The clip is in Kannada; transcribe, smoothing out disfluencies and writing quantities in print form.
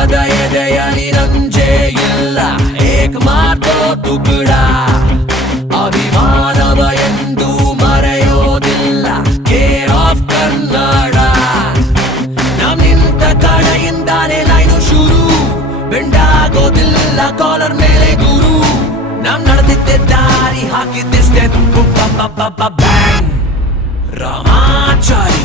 ಕನ್ನಡದ ಎದೆಯಲಿ ರಂಜೆ ಇಲ್ಲ ಏಕ್ ಮಾತೋ ತುಕುಡ ಅಭಿಮಾನವ ಎಂದು ಮರೆಯೋದಿಲ್ಲ ಕೇರ್ ಆಫ್ ಕನ್ನಡ ನಮ್ ನಿಂತ ಕಡೆಯಿಂದಾನೆ ಲೈನು ಶುರು ಬೆಂಡಾಗೋದಿಲ್ಲ ಕಾಲರ್ ಮೇಲೆ ಗುರು ನಮ್ ನಡೆದಿದ್ದೆ ದಾರಿ ಹಾಕಿದ್ದೆ ಸ್ಟೆಪ್ ಬ್ಯಾಂಗ್ ರಾಮಾಚಾರಿ